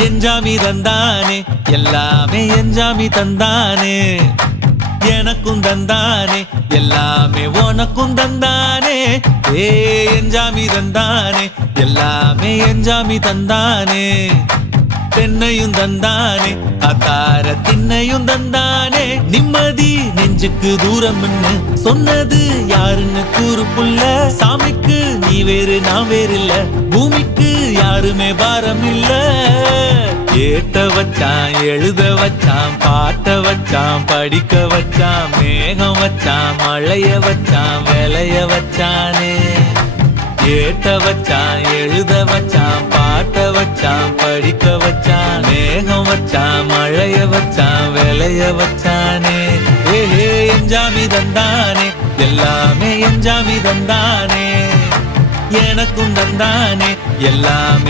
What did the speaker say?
எஞ்சாமி தந்தானே எல்லாமே எஞ்சாமி தந்தானே எனக்கும் தந்தானே எல்லாமே உனக்கும் தந்தானே ஏ எஞ்சாமி தந்தானே எல்லாமே எஞ்சாமி தந்தானே தென்னையும் தந்தானே அத்தார திண்ணையும் தந்தானே நிம்மதி நெஞ்சுக்கு தூரம் சொன்னது யாருன்னு கூறு புள்ள சாமிக்கு நீ வேறு நான் வேறு இல்ல பூமிக்கு யாருமே பாரம் இல்ல ஏத்த வச்சான் எழுத வச்சான் பாட்ட வச்சான் படிக்க வச்சான் மேகம் வச்சான் மழைய வச்சான் விளைய வச்சானே ஏத்த வச்சான் எழுத வச்சான் பாட்ட வச்சான் படிக்க வச்சான் மேகம் வச்சான் மழைய வச்சான் விளைய வச்சானே ஏஹே எஞ்சாமி தந்தானே எல்லாமே எஞ்சாமி தந்தானே எனக்கும் தந்தானே எல்லாமே